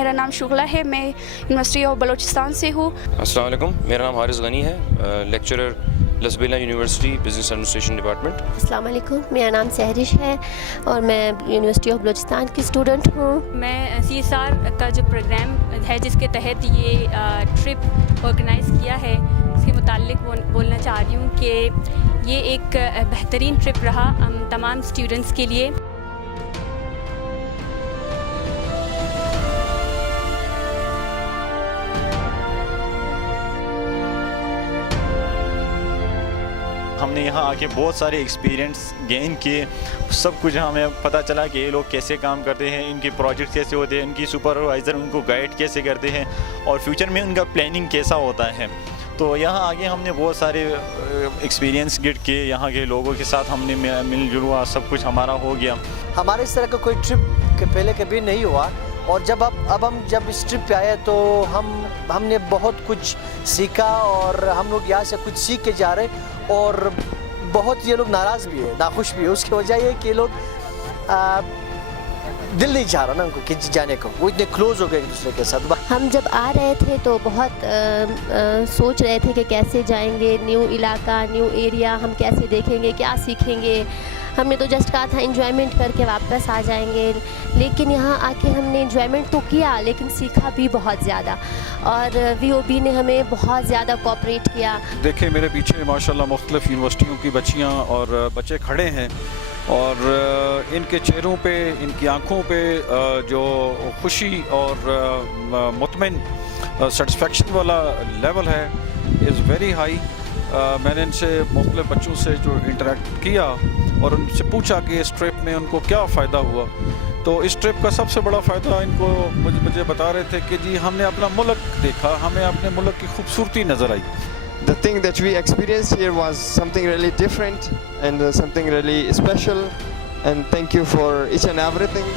मेरा नाम शुगला है, मैं यूनिवर्सिटी ऑफ बलूचिस्तान से हूँ। अस्सलाम वालेकुम, मेरा नाम हारिस गनी है, lecturer Lasbela university business administration department. अस्सलाम वालेकुम, मेरा नाम सहरिश है और मैं यूनिवर्सिटी ऑफ बलूचिस्तान की स्टूडेंट हूँ। मैं CSR का जो प्रोग्राम है जिसके तहत ये ट्रिप ऑर्गेनाइज़ किया है इसके मुतालिक बोलना चाह रही हूँ कि ये एक बेहतरीन ट्रिप रहा हम तमाम स्टूडेंट्स के लिए। हमने यहाँ आके बहुत सारे एक्सपीरियंस गेन किए, सब कुछ हमें पता चला कि ये लोग कैसे काम करते हैं, इनके प्रोजेक्ट कैसे होते हैं, इनकी सुपरवाइज़र उनको गाइड कैसे करते हैं और फ्यूचर में उनका प्लानिंग कैसा होता है। तो यहाँ आगे हमने बहुत सारे एक्सपीरियंस गेट किए, यहाँ के लोगों के साथ हमने मिलजुल हुआ, सब कुछ हमारा हो गया। हमारे इस तरह का कोई ट्रिप के पहले कभी नहीं हुआ और अब हम जब इस ट्रिप पे आए तो हमने बहुत कुछ सीखा और हम लोग यहाँ से कुछ सीख के जा रहे और बहुत ये लोग नाराज़ भी है, नाखुश भी है। उसकी वजह ये कि लोग दिल नहीं चाह रहा ना उनको कि जाने को, वो इतने क्लोज हो गए एक दूसरे के साथ। हम जब आ रहे थे तो बहुत सोच रहे थे कि कैसे जाएंगे, न्यू इलाका, न्यू एरिया हम कैसे देखेंगे, क्या सीखेंगे। हमने तो जस्ट कहा था एंजॉयमेंट करके वापस आ जाएंगे, लेकिन यहाँ आके हमने एंजॉयमेंट तो किया लेकिन सीखा भी बहुत ज़्यादा और VOB ने हमें बहुत ज़्यादा कोऑपरेट किया। देखिए मेरे पीछे माशाल्लाह मुख्तलिफ़ यूनिवर्सिटियों की बच्चियाँ और बच्चे खड़े हैं और इनके चेहरों पे, इनकी आँखों पे जो खुशी और मुतमिन सेटिस्फेक्शन वाला लेवल है इज़ वेरी हाई। मैंने इनसे मुख्तलिफ़ बच्चों से जो इंटरेक्ट किया और उनसे पूछा कि इस ट्रिप में उनको क्या फ़ायदा हुआ, तो इस ट्रिप का सबसे बड़ा फ़ायदा इनको मुझे बता रहे थे कि जी हमने अपना मुल्क देखा, हमें अपने मुल्क की खूबसूरती नज़र आई। The thing that we experienced here was something really different and something really special, and thank you for each and everything.